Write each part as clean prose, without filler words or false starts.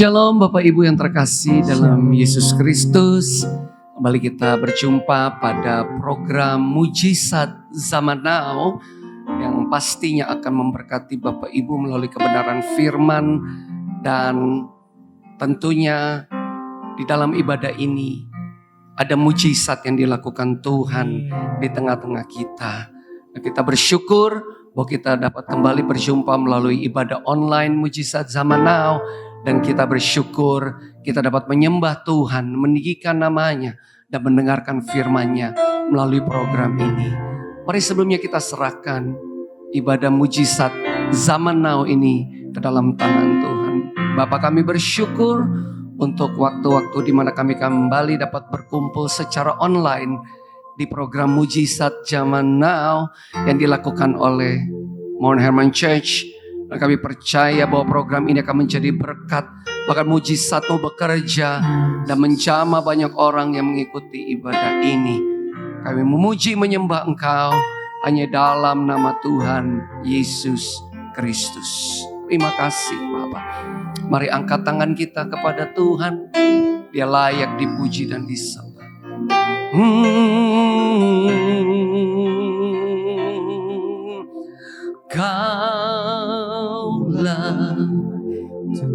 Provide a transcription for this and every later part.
Shalom Bapak Ibu yang terkasih dalam Yesus Kristus. Kembali kita berjumpa pada program Mujizat Zaman Now yang pastinya akan memberkati Bapak Ibu melalui kebenaran firman. Dan tentunya di dalam ibadah ini ada mujizat yang dilakukan Tuhan di tengah-tengah kita. Dan kita bersyukur bahwa kita dapat kembali berjumpa melalui ibadah online Mujizat Zaman Now. Dan kita bersyukur kita dapat menyembah Tuhan, meninggikan namanya, dan mendengarkan firman-Nya melalui program ini. Mari sebelumnya kita serahkan ibadah mujizat zaman now ini ke dalam tangan Tuhan. Bapa, kami bersyukur untuk waktu-waktu di mana kami kembali dapat berkumpul secara online di program Mujizat Zaman Now yang dilakukan oleh Mount Hermon Church. Dan kami percaya bahwa program ini akan menjadi berkat, bahkan mujizat-Mu bekerja dan menjamah banyak orang yang mengikuti ibadah ini. Kami memuji menyembah Engkau hanya dalam nama Tuhan Yesus Kristus. Terima kasih Bapa. Mari angkat tangan kita kepada Tuhan. Dia layak dipuji dan disembah. Kaulah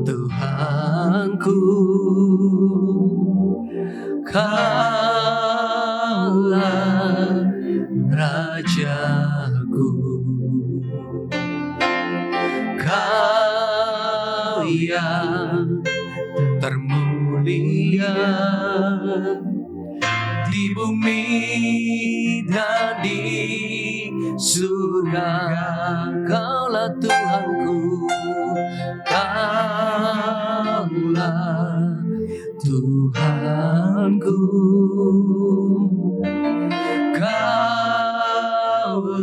Tuhanku, Kaulah Rajaku, Kau yang termulia di bumi dan di surga. Kaulah Tuhanku, Kaulah Tuhanku, Kaulah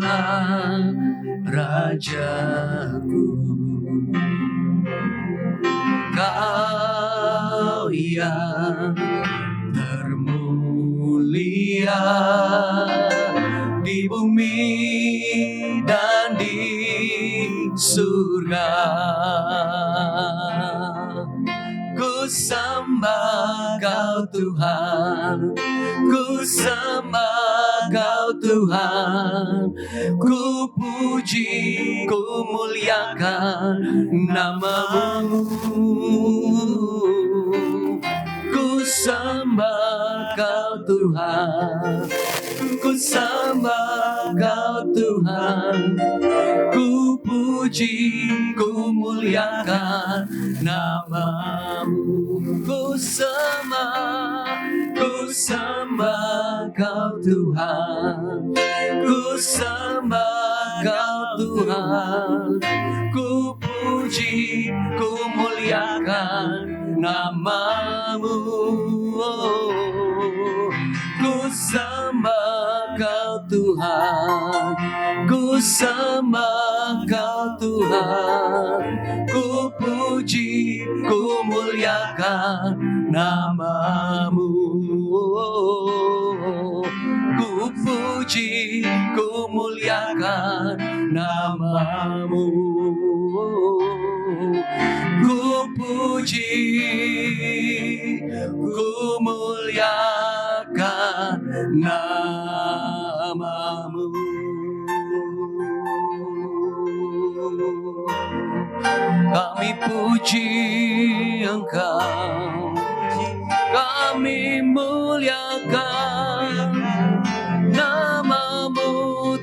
Rajaku, Kau yang termulia di bumi dan di surga. Ku sembah Kau Tuhan, ku sembah Kau Tuhan, ku puji, ku muliakan nama-Mu. Ku sembah Kau Tuhan, ku sembah Kau Tuhan, ku puji, ku muliakan nama-Mu. Ku sembah Kau Tuhan, ku sembah Kau Tuhan, ku puji, ku muliakan nama-Mu. Ku sembah Kau Tuhan, ku sembah Kau Tuhan, ku puji, ku muliakan nama-Mu. Ku puji, ku muliakan nama-Mu. Ku puji, ku muliakan nama-Mu. Kami puji Engkau, kami muliakan nama-Mu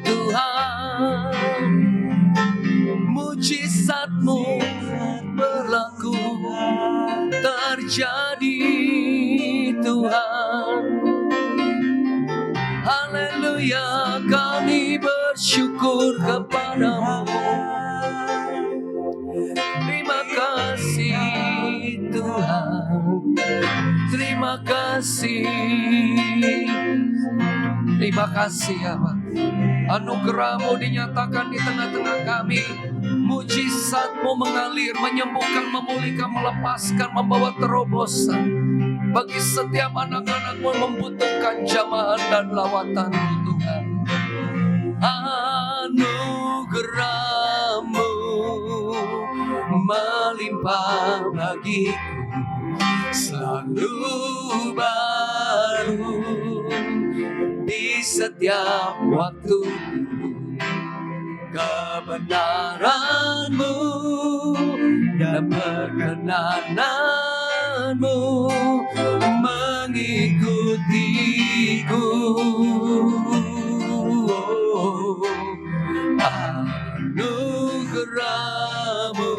Tuhan. Mujizat-Mu berlaku terjadi Tuhan. Haleluya, kami bersyukur kepadamu. Terima kasih Tuhan, terima kasih. Terima kasih ya Pak. Anugerah-Mu dinyatakan di tengah-tengah kami. Mujizat-Mu mengalir, menyembuhkan, memulihkan, melepaskan, membawa terobosan. Bagi setiap anak-anak-Mu membutuhkan jamahan dan lawatan-Mu Tuhan. Anugerah-Mu melimpah bagiku. selalu baru di setiap waktu. Kebenaran-Mu dan perkenananmu mengikutiku. Anugerah-Mu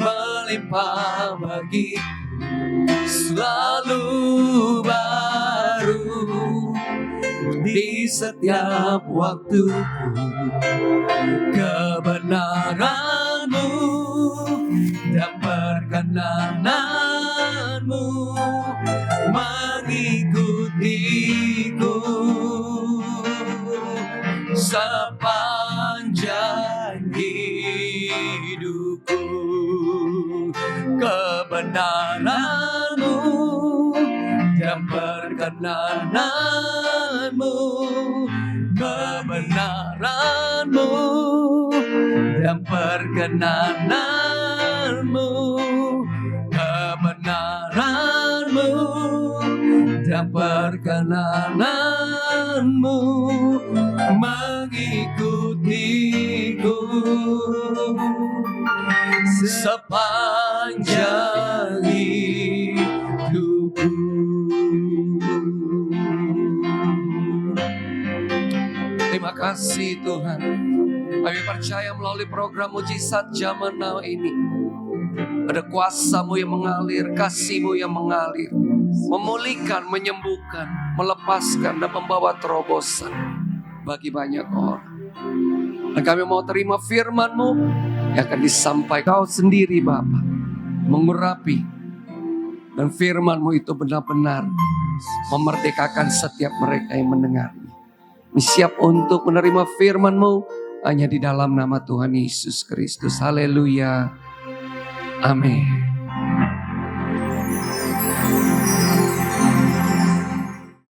melimpah bagi selalu baru di setiap waktu. Kebenaran-Mu dan perkenananmu mengikutiku sepanjang hidupku. Kebenaran-Mu dan perkenananmu, kebenaran-Mu dan perkenananmu, kebenaran-Mu dan perkenananmu mengikutiku sepanjang hidupku. Terima kasih Tuhan. Kami percaya melalui program Mujizat Zaman Now ini ada kuasa-Mu yang mengalir, kasih-Mu yang mengalir, memulihkan, menyembuhkan, melepaskan dan membawa terobosan bagi banyak orang. Dan kami mau terima firman-Mu yang akan disampaikan Kau sendiri Bapa, mengurapi, dan firman-Mu itu benar-benar memerdekakan setiap mereka yang mendengarnya. Siap untuk menerima firman-Mu hanya di dalam nama Tuhan Yesus Kristus. Haleluya. Amin.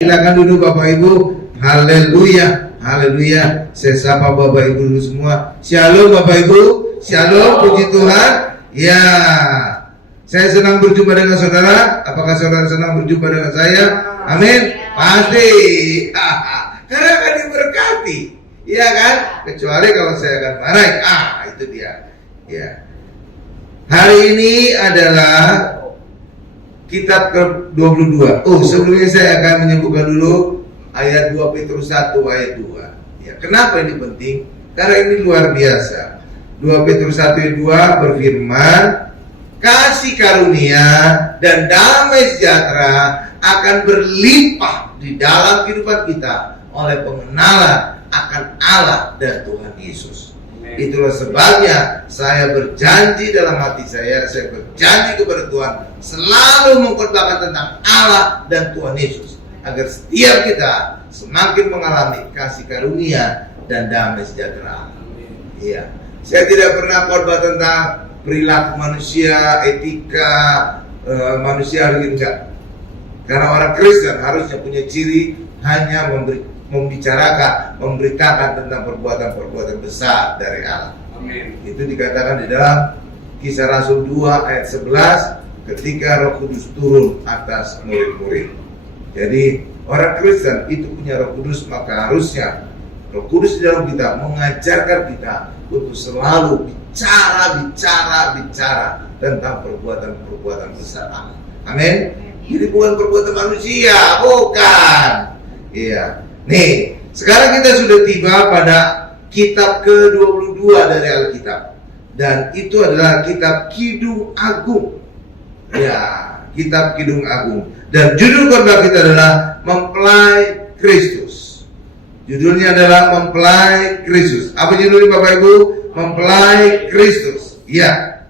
Silakan duduk Bapak Ibu. Haleluya. Haleluya. Saya sapa Bapak Ibu dulu semua. Shalom Bapak Ibu. Shalom, puji Tuhan. Ya, saya senang berjumpa dengan saudara. Apakah saudara senang berjumpa dengan saya? Amin. Pasti. Karena akan diberkati. Iya kan? Kecuali kalau saya akan marah. Itu dia. Ya. Hari ini adalah kitab ke-22. Sebelumnya saya akan menyebutkan dulu ayat 2 Petrus 1 ayat 2. Ya, kenapa ini penting? Karena ini luar biasa. 2 Petrus 1 ayat 2 berfirman, kasih karunia dan damai sejahtera akan berlimpah di dalam kehidupan kita oleh pengenalan akan Allah dan Tuhan Yesus. Itulah sebabnya saya berjanji dalam hati saya berjanji kepada Tuhan selalu mengkhotbahkan tentang Allah dan Tuhan Yesus, agar setiap kita semakin mengalami kasih karunia dan damai sejahtera. Iya, saya tidak pernah khotbah tentang perilaku manusia, etika manusia harus enggak. Karena orang Kristen harusnya punya ciri hanya memberitakan tentang perbuatan-perbuatan besar dari Allah. Amin. Itu dikatakan di dalam Kisah Rasul 2 ayat 11 ketika Roh Kudus turun atas murid-murid. Jadi orang Kristen itu punya Roh Kudus, maka harusnya Roh Kudus di dalam kita mengajarkan kita untuk selalu bicara tentang perbuatan-perbuatan besar Allah. Amin. Jadi bukan perbuatan manusia, bukan. Iya. Nih, sekarang kita sudah tiba pada kitab ke-22 dari Alkitab. Dan itu adalah kitab Kidung Agung. Ya, kitab Kidung Agung. Dan judul khotbah kita adalah Mempelai Kristus. Judulnya adalah Mempelai Kristus. Apa judulnya Bapak Ibu? Mempelai Kristus. Ya.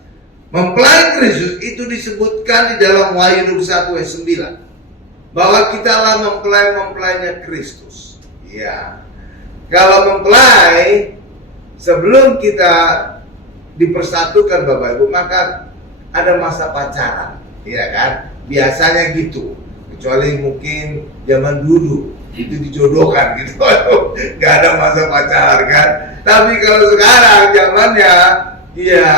Mempelai Kristus itu disebutkan di dalam Wahyu 21 ayat 9. Bahwa kita lah mempelai-mempelainya Kristus. Ya, kalau mempelai sebelum kita dipersatukan Bapak Ibu, maka ada masa pacaran, ya kan? Biasanya gitu. Kecuali mungkin zaman dulu itu dijodohkan gitu, nggak ada masa pacaran kan? Tapi kalau sekarang zamannya, ya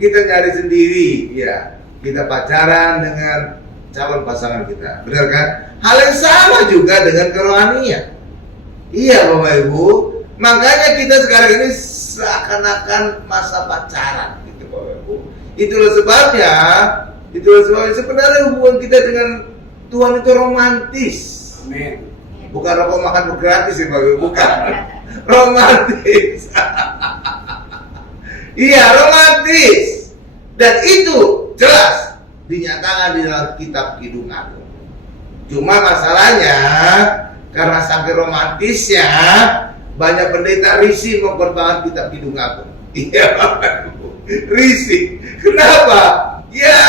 kita nyari sendiri, ya kita pacaran dengan calon pasangan kita, benar kan? Hal yang sama juga dengan kerohanian. Iya Bapak Ibu, makanya kita sekarang ini seakan-akan masa pacaran gitu Bapak Ibu. Itulah sebabnya sebenarnya hubungan kita dengan Tuhan itu romantis. Amin. Bukan rokok makan gratis ya Bapak Ibu, bukan. Romantis. Iya, romantis. Dan itu jelas dinyatakan di dalam kitab Kidung Agung. Cuma masalahnya karena saking romantisnya banyak pendeta risih memperbangun kitab Kidung Agung. Iya, risih. Kenapa? Ya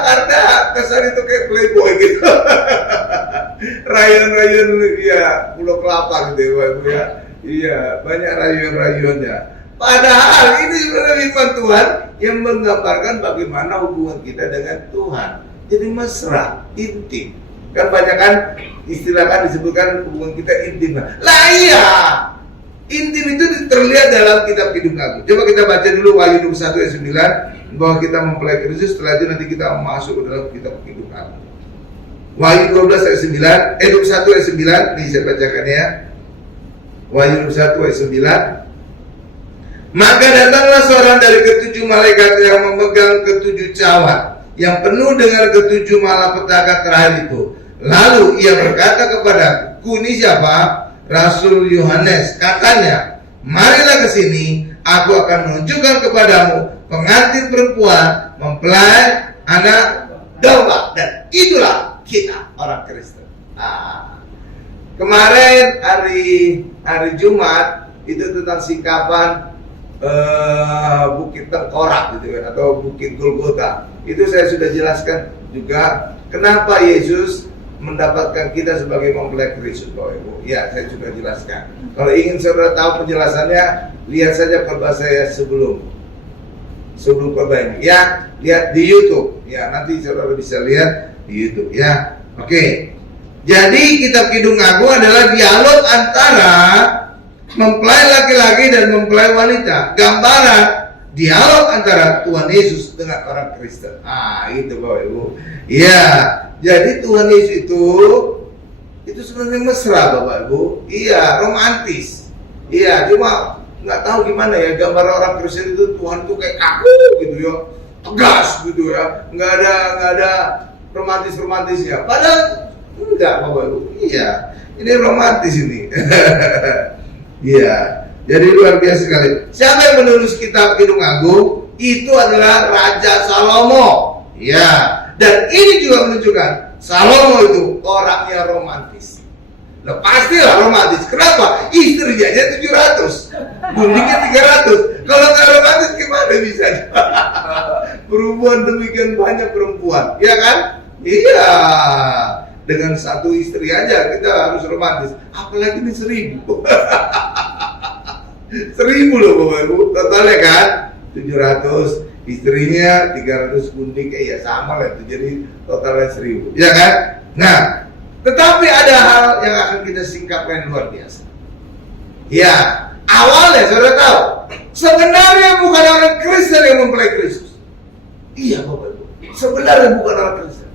karena kesan itu kayak playboy gitu. Rayuan-rayuan ya Pulau Kelapa gitu ya Bapak Ibu ya. Iya, banyak rayuan-rayuannya. Padahal ini sebenarnya firman Tuhan yang menggambarkan bagaimana hubungan kita dengan Tuhan. Jadi mesra, intim. Kan banyak kan istilah kan disebutkan hubungan kita intim. Lah iya, intim itu terlihat dalam kitab Kidung Agung. Coba kita baca dulu Wahyu 21 ayat 9 bahwa kita mempelai Kristus. Setelah itu nanti kita masuk ke dalam kitab Kidung Agung. Wahyu 12 ayat 9, 21 ayat 9, ini saya bacakan ya. Wahyu 21 ayat 9. Maka datanglah seorang dari ketujuh malaikat yang memegang ketujuh cawan yang penuh dengan ketujuh malapetaka terakhir itu. Lalu ia berkata kepadaku, ini siapa? Rasul Yohanes. Katanya, marilah ke sini, aku akan menunjukkan kepadamu pengantin perempuan mempelai anak domba. Dan itulah kita orang Kristen. Kemarin hari Jumat itu tentang singkapan Bukit Tengkorak gitu kan, atau Bukit Golgota. Itu saya sudah jelaskan juga kenapa Yesus mendapatkan kita sebagai mempelai Kristus Bapak Ibu. Ya, saya sudah jelaskan. Kalau ingin saudara tahu penjelasannya, lihat saja khotbah saya sebelum khotbah ini. Ya, lihat di YouTube. Ya, nanti saudara bisa lihat di YouTube ya. Oke. Jadi kitab Kidung Agung adalah dialog antara mempelai laki-laki dan mempelai wanita. Gambaran dialog antara Tuhan Yesus dengan orang Kristen. Itu Bapak Ibu. Ya, jadi Tuhan Yesus itu sebenarnya mesra Bapak Ibu. Iya, romantis. Iya, cuma nggak tahu gimana ya gambar orang Kristen itu Tuhan itu kayak kaku gitu ya, tegas gitu ya, nggak ada romantisnya. Padahal enggak Bapak Ibu. Iya, ini romantis ini. Iya, jadi luar biasa sekali. Siapa yang menulis kitab Kidung Agung? Itu adalah Raja Salomo. Ya, dan ini juga menunjukkan Salomo itu orangnya romantis. Nah, pastilah romantis. Kenapa? Istrinya aja 700, guntingnya 300. Kalau nggak romantis gimana bisa? Berhubungan demikian banyak perempuan, ya kan? Iya. Dengan satu istri aja kita harus romantis. Apalagi ini 1000. 1000 loh Bapak Ibu. Totalnya kan 700, istrinya 300 gunting. Ya sama lah itu. Jadi totalnya 1000. Ya kan? Nah, tetapi ada hal yang akan kita singkapkan luar biasa. Ya, awalnya saudara tahu, sebenarnya bukan orang Kristen yang mempelai Kristus. Iya Bapak Ibu. Sebenarnya bukan orang Kristen.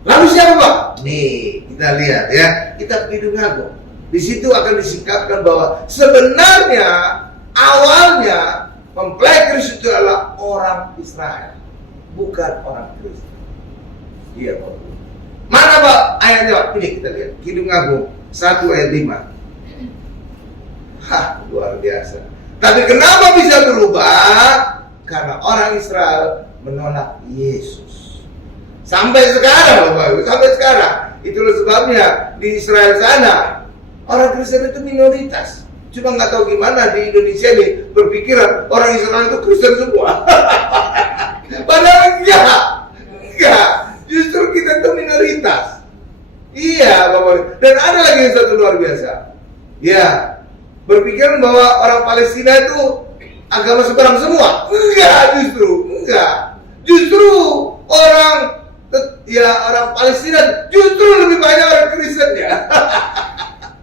Lalu siapa Pak? Nih, kita lihat ya, kitab Kidung Agung. Di situ akan disingkapkan bahwa sebenarnya awalnya mempelai Kristus itu adalah orang Israel, bukan orang Kristen. Iya Pak. Mana Pak ayatnya Pak? Ini kita lihat, Kidung Agung 1 ayat 5. Luar biasa. Tapi kenapa bisa berubah? Karena orang Israel menolak Yesus. Sampai sekarang Bapak Ibu, sampai sekarang. Itulah sebabnya di Israel sana orang Kristen itu minoritas. Cuma nggak tahu gimana di Indonesia ini berpikiran orang Israel itu Kristen semua. Padahal enggak. Justru kita itu minoritas. Iya Bapak Ibu. Dan ada lagi yang satu luar biasa. Ya, berpikiran bahwa orang Palestina itu agama seberang semua. Enggak. Justru orang Palestina justru lebih banyak orang Kristen ya.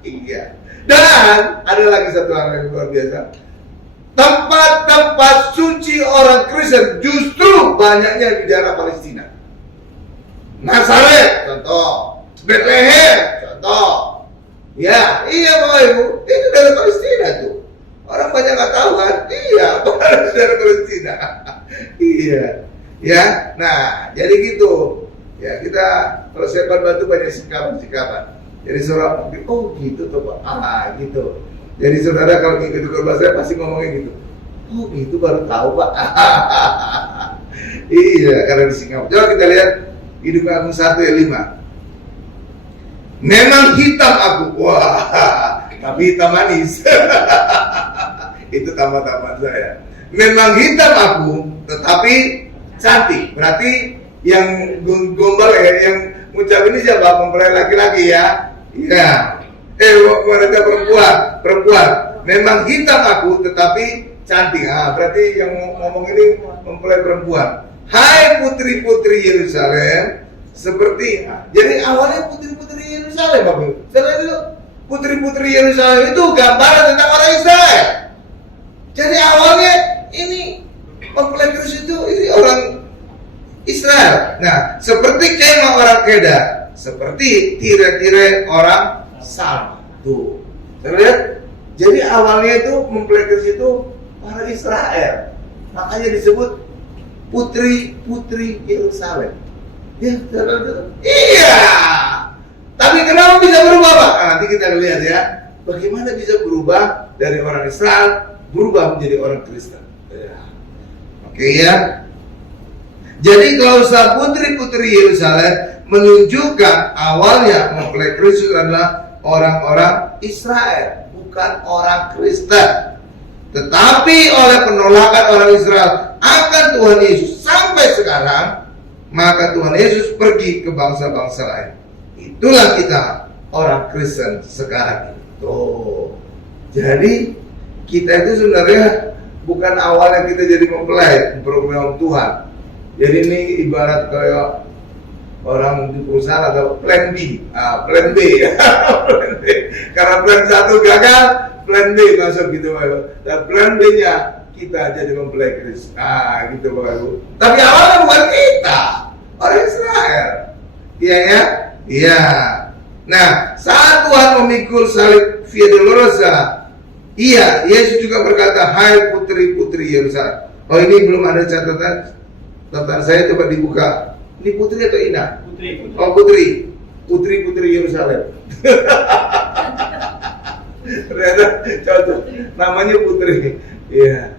Iya. Dan ada lagi satu hal yang luar biasa. Tempat-tempat suci orang Kristen justru banyaknya di daerah Palestina. Nazaret, contoh. Bethlehem, contoh. Ya, iya Bapak Ibu, itu dari Palestina tuh. Orang banyak nggak tahu kan? Iya, bukan dari Palestina. Iya, ya. Nah, jadi gitu. Ya, kita kalau saya bantu banyak sikapan. Jadi seorang, oh gitu tuh Pak. Gitu. Jadi saudara kalau ngikut khotbah saya pasti ngomongnya gitu. Oh itu baru tahu Pak. Iya, karena di Singapura. Coba kita lihat Hidung Agung 1 ayat 5. Memang hitam aku. Wah, tapi hitam manis. Itu tamat-tamat saya. Memang hitam aku, tetapi cantik. Berarti yang gombal ya, yang ngucap ini siapa? Mempelai laki-laki ya. Iya. Wanita perempuan. Memang hitam aku, tetapi cantik. Berarti yang ngomong ini mempelai perempuan. Hai putri-putri Yerusalem, seperti jadi awalnya putri-putri Yerusalem, Bapak. Setelah itu putri-putri Yerusalem itu gambaran tentang orang Israel. Jadi awalnya ini mempelai Kristus itu ini orang Israel. Nah, seperti kemah orang Kedar, seperti tirai-tirai orang Salma. Tuh, lihat. Jadi awalnya itu mempelai Kristus itu orang Israel. Makanya disebut putri-putri Yerusalem. Ya, iya. Tapi kenapa bisa berubah, Pak? Nanti kita lihat ya. Bagaimana bisa berubah dari orang Israel berubah menjadi orang Kristen. Ya. Oke ya. Jadi klausa putri-putri Yerusalem menunjukkan awalnya mempelai Kristus adalah orang-orang Israel, bukan orang Kristen. Tetapi oleh penolakan orang Israel akan Tuhan Yesus sampai sekarang, maka Tuhan Yesus pergi ke bangsa-bangsa lain. Itulah kita orang Kristen sekarang ini. Tuh. Jadi kita itu sebenarnya bukan awalnya kita jadi mempelai program Tuhan. Jadi ini ibarat kayak orang di perusahaan atau plan B, plan B. Plan B. Karena plan 1 gagal, plan B masuk gitu Bapak. Dan plan B-nya kita jadi mempelai Kristus. Gitu Bapak Ibu. Tapi awalnya bukan kita, orang Israel. Iya ya? Iya. Nah, saat Tuhan memikul salib Via Dolorosa, iya, Yesus juga berkata, hai putri-putri Yerusalem. Oh ini belum ada catatan saya, coba dibuka. Ini putri atau Ina? Putri. Oh putri. Putri-putri Yerusalem. Ternyata cocok. Namanya putri. Iya.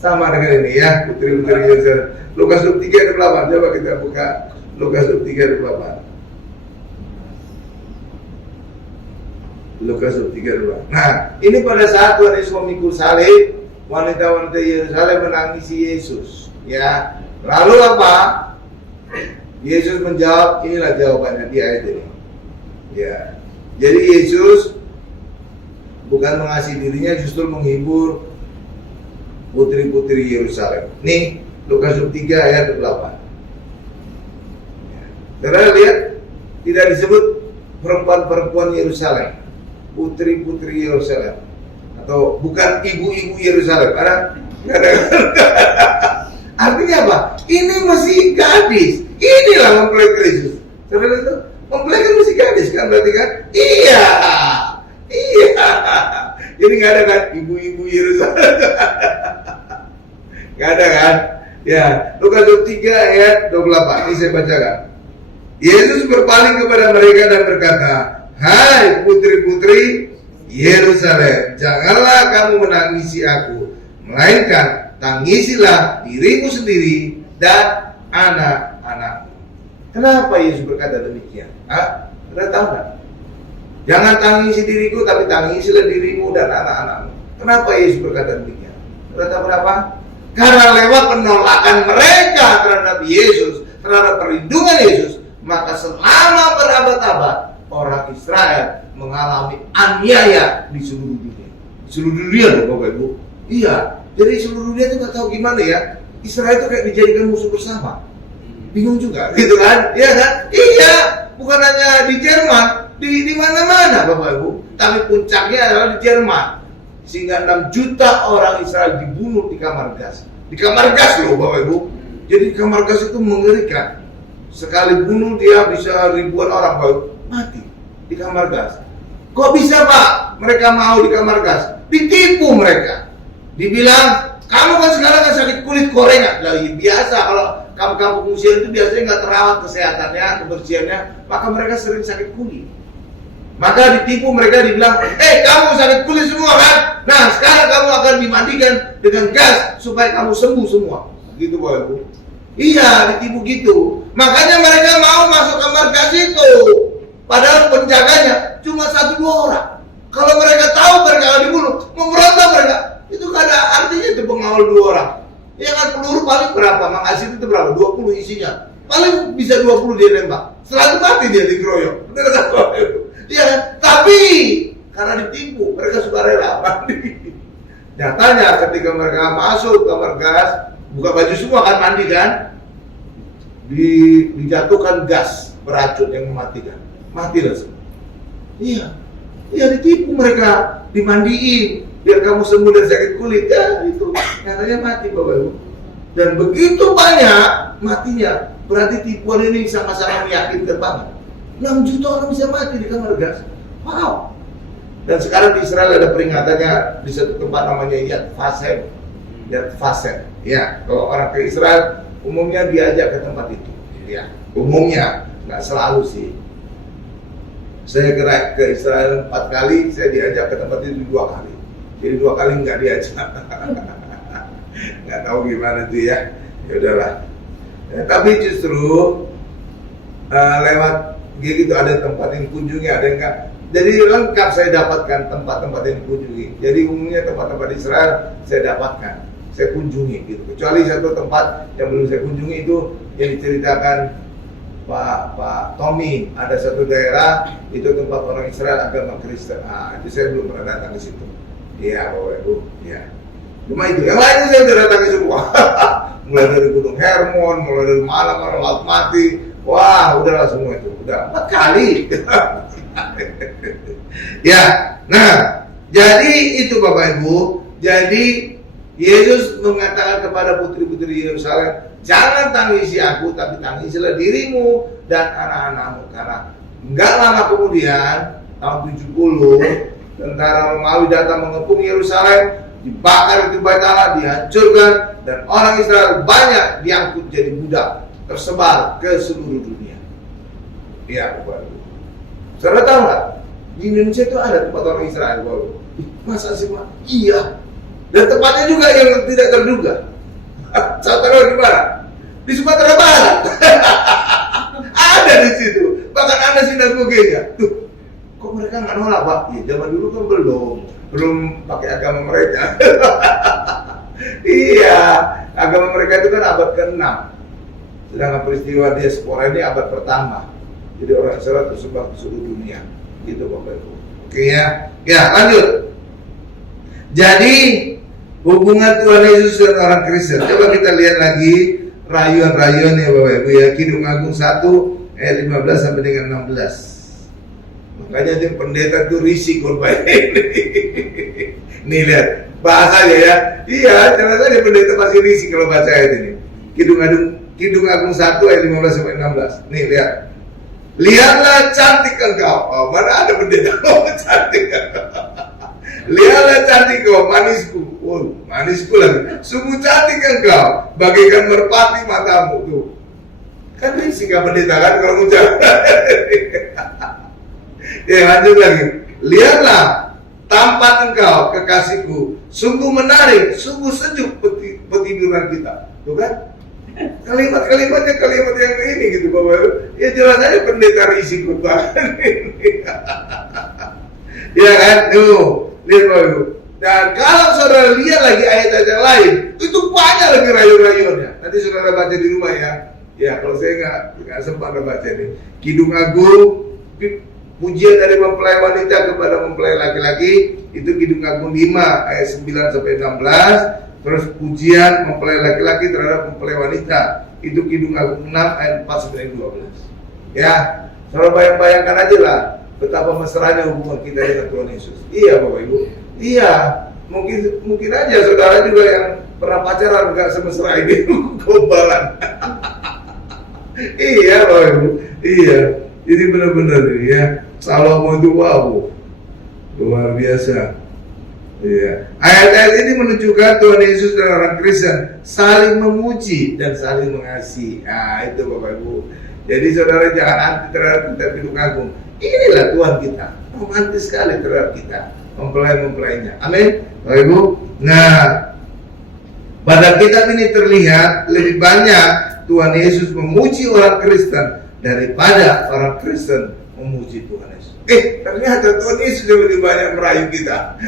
Sama dengan ini ya, putri-putri Yerusalem. Lukas 3 ayat 8. Coba kita buka Lukas 3 ayat 8. Lukas 3 ayat 8. Nah, ini pada saat Tuhan Yesus memikul salib, wanita-wanita Yerusalem menangisi Yesus. Ya, lalu apa? Yesus menjawab, inilah jawabannya di ayat ini. Ya, jadi Yesus bukan mengasihi dirinya, justru menghibur putri-putri Yerusalem. Nih, Lukas 3 ayat 8. Saudara lihat, tidak disebut perempuan-perempuan Yerusalem, putri-putri Yerusalem, atau bukan ibu-ibu Yerusalem. Artinya apa? Ini masih gadis. Inilah mempelai Kristus. Saudara itu mempelai kan masih gadis kan, berarti kan? Iya. Jadi nggak ada kan ibu-ibu Yerusalem. Nggak ada kan? Ya, Lukas 3 ayat 28. Ini saya bacakan. Yesus berpaling kepada mereka dan berkata, hai putri-putri Yerusalem, janganlah kamu menangisi aku, melainkan tangisilah dirimu sendiri dan anak-anakmu. Kenapa Yesus berkata demikian? Anda tahu nggak? Jangan tangisi diriku, tapi tangisilah dirimu dan anak-anakmu. Kenapa Yesus berkata demikian? Anda tahu kenapa? Karena lewat penolakan mereka terhadap Yesus, terhadap perlindungan Yesus, maka selama berabad-abad orang Israel mengalami aniaya di seluruh dunia. Di seluruh dunia loh Bapak Ibu. Iya, jadi seluruh dunia itu nggak tahu gimana ya. Israel itu kayak dijadikan musuh bersama. Bingung juga, gitu kan? Iya kan? Iya, bukan hanya di Jerman, di mana-mana Bapak Ibu. Tapi puncaknya adalah di Jerman. Sehingga 6 juta orang Israel dibunuh di kamar gas. Di kamar gas loh Bapak Ibu. Jadi kamar gas itu mengerikan. sekali bunuh dia bisa ribuan orang baru mati di kamar gas. Kok bisa Pak mereka mau di kamar gas? Ditipu mereka. Dibilang kamu kan sekarang kan sakit kulit korengan. Lagi biasa kalau kampung pengungsian itu biasanya nggak terawat kesehatannya, kebersihannya, maka mereka sering sakit kulit. Maka ditipu mereka dibilang, kamu sakit kulit semua kan? Nah sekarang kamu akan dimandikan dengan gas supaya kamu sembuh semua. Gitu Bapak Ibu. Iya ditipu gitu. Makanya mereka mau masuk kamar gas itu. Padahal penjaganya cuma 1-2 orang. Kalau mereka tahu mereka akan dibunuh, memberontak mereka. Itu gak ada artinya itu pengawal 2 orang. Ya kan peluru paling berapa? Mangasin itu berapa? 20 isinya. Paling bisa 20 dia nembak. Setelah itu mati dia dikeroyok. Betul kan? Iya kan? Tapi karena ditipu mereka sukarela mandi. Nyatanya ketika mereka masuk kamar gas, buka baju semua kan mandi kan? Dijatuhkan gas beracun yang mematikan. Mati lah semua. Iya ditipu mereka, dimandiin biar kamu sembuh dari sakit kulit. Ya itu nyatanya mati Bapak Ibu. Dan begitu banyak matinya, berarti tipuan ini sama-sama meyakinkan banget. 6 juta orang bisa mati di kamar gas. Wow. Dan sekarang di Israel ada peringatannya di satu tempat namanya Yad Vashem. Yad Vashem. Ya, kalau orang ke Israel umumnya diajak ke tempat itu. Ya, umumnya nggak selalu sih. Saya ke Israel 4 kali, saya diajak ke tempat itu 2 kali. Jadi 2 kali nggak diajak. Nggak tahu gimana tuh ya. Ya udahlah. Ya, tapi justru lewat gitu ada tempat yang kunjungi, ada yang enggak. Jadi lengkap saya dapatkan tempat-tempat yang dikunjungi. Jadi umumnya tempat-tempat Israel saya dapatkan, saya kunjungi gitu. Kecuali satu tempat yang belum saya kunjungi itu yang diceritakan Pak Tommy, ada satu daerah itu tempat orang Israel agama Kristen. Itu saya belum pernah datang ke situ. Iya Bapak Ibu, ya. Cuma itu, yang lainnya saya sudah datang semua. Mulai dari Gunung Hermon, mulai dari Malang, Laut Mati. Wah, udahlah semua itu. Udah 4 kali. Ya, nah, jadi itu Bapak Ibu. Jadi Yesus mengatakan kepada putri-putri Yerusalem, jangan tangisi aku, tapi tangisilah dirimu dan anak-anakmu. Karena enggak lama kemudian, tahun 70, tentara Romawi datang mengepung Yerusalem, dibakar itu bait Allah, dihancurkan, dan orang Israel banyak diangkut jadi budak, tersebar ke seluruh dunia. Ya, Bapak Ibu. Saudara tahu nggak? Di Indonesia itu ada tempat orang Israel, Bapak Ibu. Masa sih, Pak? Iya. Dan tempatnya juga yang tidak terduga. Saya tahu di mana? Di Sumatera Barat. Ada di situ. Bahkan ada sinagogenya. Tuh, kok mereka nggak nolak Pak? Ya, zaman dulu kan belum pakai agama mereka. Iya, agama mereka itu kan abad ke-6. Sedangkan peristiwa diaspora ini abad pertama. Jadi orang Israel tersebar ke seluruh dunia. Gitu Bapak Ibu. Oke ya. Ya, lanjut. Jadi hubungan Tuhan Yesus dan orang Kristen. Coba kita lihat lagi rayuan-rayuan ya Bapak Ibu ya. Kidung Agung 1 ayat 15 sampai dengan 16. Makanya dia pendeta itu risih korban ini. Nih lihat bahasanya ya. Iya, jangan saja pendeta masih risih kalau baca ayat ini. Kidung Agung 1 ayat 15 sampai 16. Nih lihat. Lihatlah cantik engkau. Oh, mana ada pendeta cantik engkau. Lihatlah cantik kau, manisku. Oh, manisku lagi. Sungguh cantik engkau, bagaikan merpati matamu tuh. Kan risih kan pendeta kan kalau ngucap. Ya lanjut lagi. Lihatlah tampan engkau, kekasihku. Sungguh menarik, sungguh sejuk petiduran kita. Tuh kan? Kalimat-kalimatnya kalimat yang ini gitu Bapak. Ya jelas aja pendeta risih banget. Ya kan? Tuh. Lihat Bapak Ibu. Dan kalau saudara lihat lagi ayat-ayat yang lain, itu banyak lagi rayu-rayuannya. Nanti saudara baca di rumah ya. Ya kalau saya nggak sempat baca ini. Kidung Agung, pujian dari mempelai wanita kepada mempelai laki-laki, itu Kidung Agung 5 ayat 9 sampai 16. Terus pujian mempelai laki-laki terhadap mempelai wanita, itu Kidung Agung 6 ayat 4 sampai 12. Ya, saudara bayangkan aja lah betapa mesranya hubungan kita dengan Tuhan Yesus. Iya Bapak Ibu. Iya, mungkin aja saudara juga yang pernah pacaran nggak semesra ini, gombalan. Iya Bapak Ibu, iya. Jadi benar-benar ya, Salomo itu wow, luar biasa. Iya. Ayat-ayat ini menunjukkan Tuhan Yesus dan orang Kristen saling memuji dan saling mengasihi. Nah itu Bapak Ibu. Jadi saudara jangan anti terhadap kita hidup agung. Inilah Tuhan kita, romantis sekali terhadap kita, mempelai-mempelainya. Amin, Bapak Ibu. Nah, pada kitab ini terlihat lebih banyak Tuhan Yesus memuji orang Kristen daripada orang Kristen memuji Tuhan Yesus. Ternyata Tuhan Yesus lebih banyak merayu kita.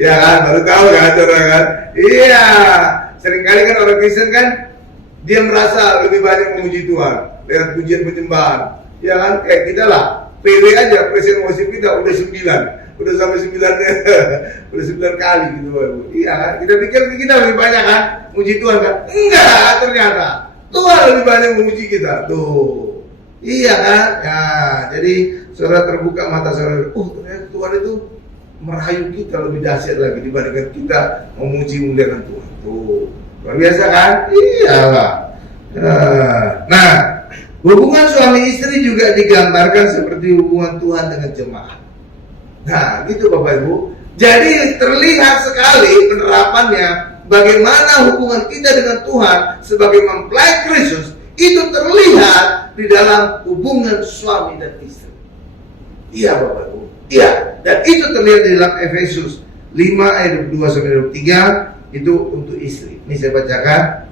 Ya kan, baru tahu kan saudara kan? Iya, seringkali kan orang Kristen kan dia merasa lebih banyak memuji Tuhan dengan pujian penyembahan. Ya kan, kayak kita lah, PW aja presiden worship kita udah 9, udah sampai 9 udah 9 kali gitu Bapak. Iya kan, kita pikir kita lebih banyak kan memuji Tuhan kan? Enggak, ternyata Tuhan lebih banyak memuji kita. Tuh. Iya kan? Ya, jadi saudara terbuka mata saudara. Oh, ternyata Tuhan itu merayu kita lebih dahsyat lagi dibandingkan kita memuji muliakan Tuhan. Tuh, luar biasa kan? Iyalah. Nah, hubungan suami istri juga digambarkan seperti hubungan Tuhan dengan jemaat. Nah, gitu Bapak Ibu. Jadi terlihat sekali penerapannya bagaimana hubungan kita dengan Tuhan sebagai mempelai Kristus itu terlihat di dalam hubungan suami dan istri. Iya Bapak Ibu. Iya, dan itu terlihat di dalam Efesus 5 ayat 22 sampai 23 itu untuk istri. Ini saya bacakan.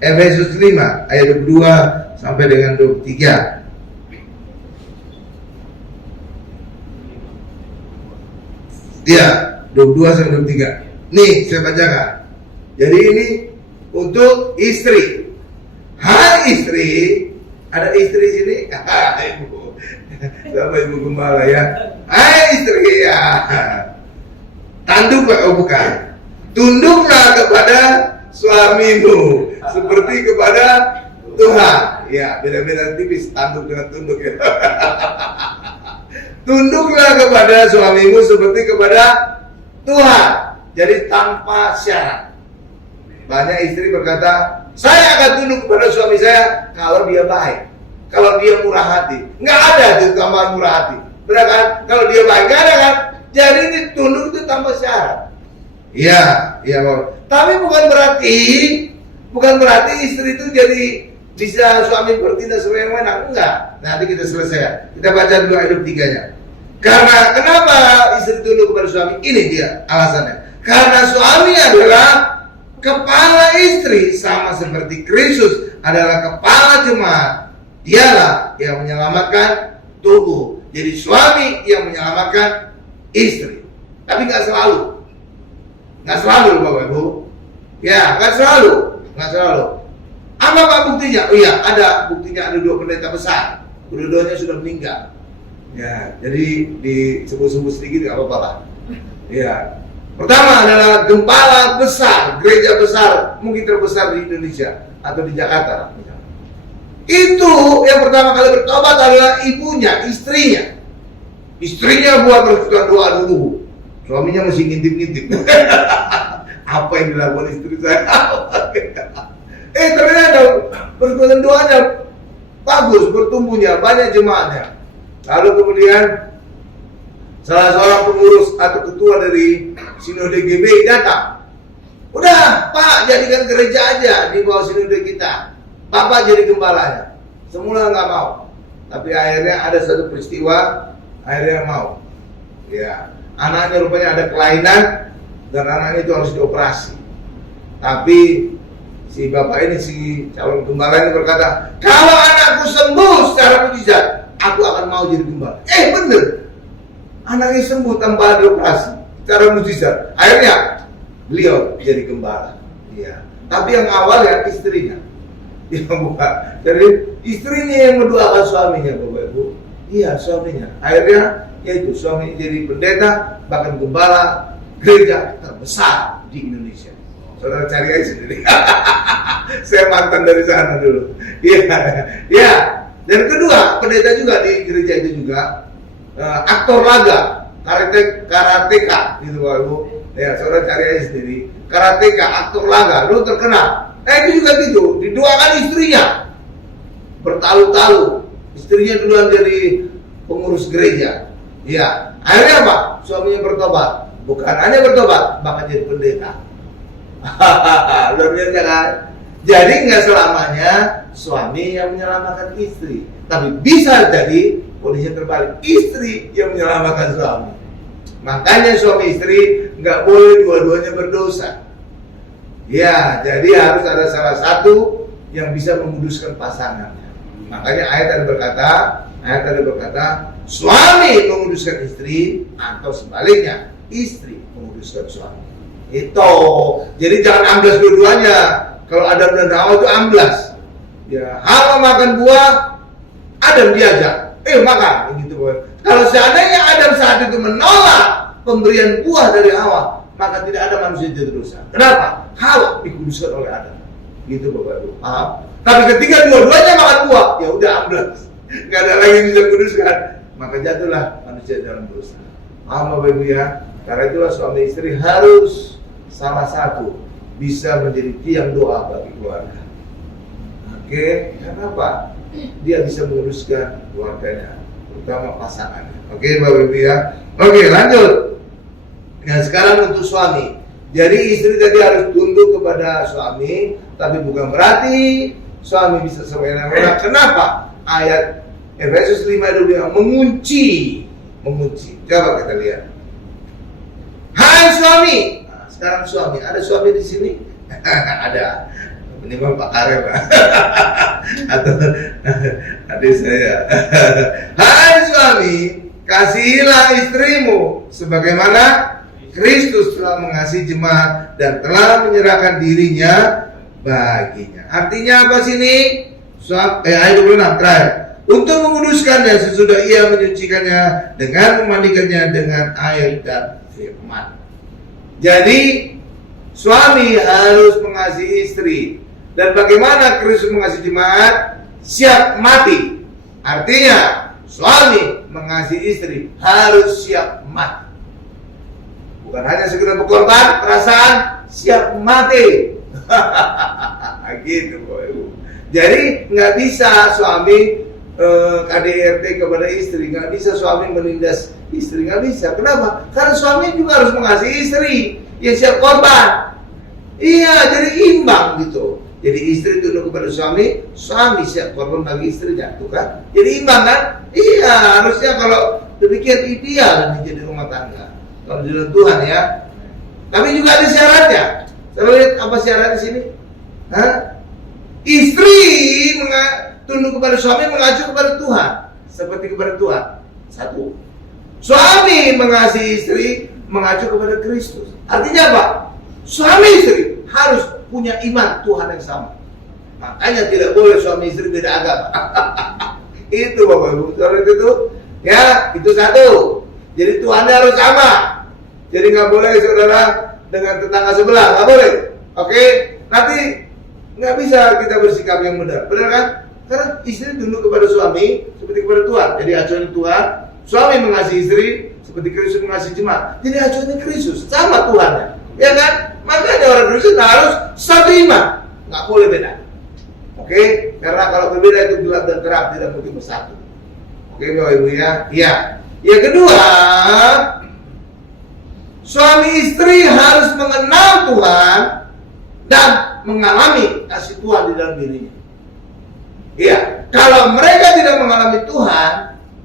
Efesus 5 ayat 22 sampai dengan 23. Iya, 22 sampai 23. Nih, saya bacakan. Jadi ini untuk istri. Hai istri, ada istri sini? Ibu. Siapa ibu gembala ya? Hai istri ya. Tanduklah, oh bukan. Tunduklah kepada suamimu seperti kepada Tuhan. Ya, beda-beda tipis tanduk dengan tunduk ya. Tunduklah kepada suamimu seperti kepada Tuhan. Jadi tanpa syarat. Banyak istri berkata, saya akan tunduk kepada suami saya kalau dia baik, kalau dia murah hati. Nggak ada itu tambahan murah hati. Benar kan? Kalau dia baik, nggak ada kan? Jadi ini tunduk itu tanpa syarat. Iya, iya. Tapi bukan berarti istri itu jadi bisa suami bertindak semena-mena. Enggak. Nanti kita selesai. Kita baca dulu ayat 3-nya. Karena kenapa istri tunduk kepada suami? Ini dia alasannya. Karena suami adalah kepala istri, sama seperti Kristus adalah kepala jemaat. Dialah yang menyelamatkan tubuh. Jadi suami yang menyelamatkan istri. Tapi nggak selalu. Nggak selalu Bapak Ibu. Ya, nggak selalu. Apa buktinya? Oh iya, ada buktinya. Ada 2 pendeta besar. Kedua-duanya sudah meninggal. Ya, jadi disebut-sebut sedikit nggak apa-apa lah. Ya. Pertama adalah gembala besar, gereja besar, mungkin terbesar di Indonesia atau di Jakarta. Itu yang pertama kali bertobat adalah ibunya, istrinya. Istrinya buat bersuka doa dulu. Suaminya masih ngintip-ngintip. Apa yang dilakukan istri saya? Ternyata perbuatan doanya bagus, bertumbuhnya, banyak jemaatnya. Lalu kemudian salah seorang pengurus atau ketua dari Sinode GBI datang. Udah, Pak, jadikan gereja aja di bawah Sinode kita. Bapak jadi gembalanya. Semula nggak mau, tapi akhirnya ada satu peristiwa, akhirnya mau. Ya, anaknya rupanya ada kelainan dan anaknya itu harus dioperasi. Tapi si bapak ini, si calon gembala ini berkata, kalau anakku sembuh secara mujizat, aku akan mau jadi gembala. Bener. Anaknya sembuh tanpa dioperasi secara mujizat. Akhirnya beliau jadi gembala. Iya. Tapi yang awalnya istrinya. Yang bukan. Jadi istrinya yang mendoakan suaminya, Bapak Ibu. Iya, suaminya. Akhirnya yaitu suami jadi pendeta, bahkan gembala gereja terbesar di Indonesia. Saudara cari aja sendiri. Saya mantan dari sana dulu. Iya. Ya. Dan kedua, pendeta juga di gereja itu juga aktor laga, karateka gitu Bapak Ibu. Ya, saudara cari aja sendiri. Karateka, aktor laga, lu terkenal. Itu juga gitu, didoakan istrinya bertalu-talu. Istrinya duluan jadi pengurus gereja. Ya, akhirnya apa? Suaminya bertobat. Bukan hanya bertobat, bahkan jadi pendeta. Luar biasa kan? Jadi nggak selamanya suami yang menyelamatkan istri, tapi bisa jadi kondisinya terbalik, istri yang menyelamatkan suami. Makanya suami istri nggak boleh dua-duanya berdosa. Ya, jadi harus ada salah satu yang bisa menguduskan pasangannya. Makanya ayat tadi berkata, suami menguduskan istri atau sebaliknya, istri menguduskan suami. Itu. Jadi jangan amblas dua-duanya. Kalau Adam dan Hawa itu amblas. Ya, Hawa makan buah, Adam diajak, makan gitu. Kalau seandainya Adam saat itu menolak pemberian buah dari Hawa, maka tidak ada manusia yang dosa. Kenapa? Hawa dikuduskan oleh Adam. Gitu Bapak Ibu. Paham? Tapi ketika dua-duanya makan buah, ya udah amblas. Gak ada lagi yang bisa kuduskan. Maka jatuhlah manusia dalam dosa. Paham Bapak Ibu ya? Karena itulah suami istri harus salah satu bisa menjadi tiang doa bagi keluarga. Oke, kenapa? Dia bisa menguruskan keluarganya, terutama pasangannya. Oke, Bapak Ibu ya. Oke, lanjut. Nah, sekarang untuk suami. Jadi istri tadi harus tunduk kepada suami, tapi bukan berarti suami bisa semena-mena. Kenapa? Ayat Efesus 5 itu bilang mengunci. Coba kita lihat. Hai suami. Sekarang suami, ada suami di sini? Ada. Minimal Pak Karem atau adik saya. Hai suami, kasihilah istrimu sebagaimana Kristus telah mengasihi jemaat dan telah menyerahkan dirinya baginya. Artinya apa sini? Ayat 26 terakhir. Untuk menguduskannya sesudah ia menyucikannya dengan memandikannya dengan air dan firman. Jadi suami harus mengasihi istri. Dan bagaimana Kristus mengasihi jemaat? Siap mati. Artinya suami mengasihi istri harus siap mati. Bukan hanya sekedar berkorban, perasaan siap mati. Gitu Bapak Ibu. Jadi nggak bisa suami KDRT kepada istri, nggak bisa suami menindas istri, nggak bisa. Kenapa? Karena suami juga harus mengasihi istri yang siap korban. Iya, jadi imbang gitu. Jadi istri tunduk kepada suami, suami siap korban bagi istrinya, tuh kan? Jadi imbang kan? Iya, harusnya kalau demikian ideal ini jadi rumah tangga. Kalau di dalam Tuhan ya. Tapi juga ada syaratnya. Saya lihat apa syarat di sini? Istri tunduk kepada suami mengacu kepada Tuhan, seperti kepada Tuhan. Satu. Suami mengasihi istri mengacu kepada Kristus. Artinya apa? Suami istri harus punya iman Tuhan yang sama. Makanya tidak boleh suami istri beda agama. Itu Bapak Ibu, soal itu ya, itu satu. Jadi Tuhan harus sama. Jadi nggak boleh saudara dengan tetangga sebelah, nggak boleh. Oke, nanti nggak bisa kita bersikap yang benar kan? Karena istri tunduk kepada suami seperti kepada Tuhan. Jadi acuannya Tuhan. Suami mengasihi istri seperti Kristus mengasihi jemaat. Jadi acuannya Kristus sama Tuhannya, ya kan? Makanya orang Kristen harus satu iman, nggak boleh beda. Oke, karena kalau berbeda itu gelap dan terang, tidak mungkin bersatu. Oke, Bapak Ibu ya. Iya. Yang kedua, suami istri harus mengenal Tuhan dan mengalami kasih Tuhan di dalam dirinya. Iya, kalau mereka tidak mengalami Tuhan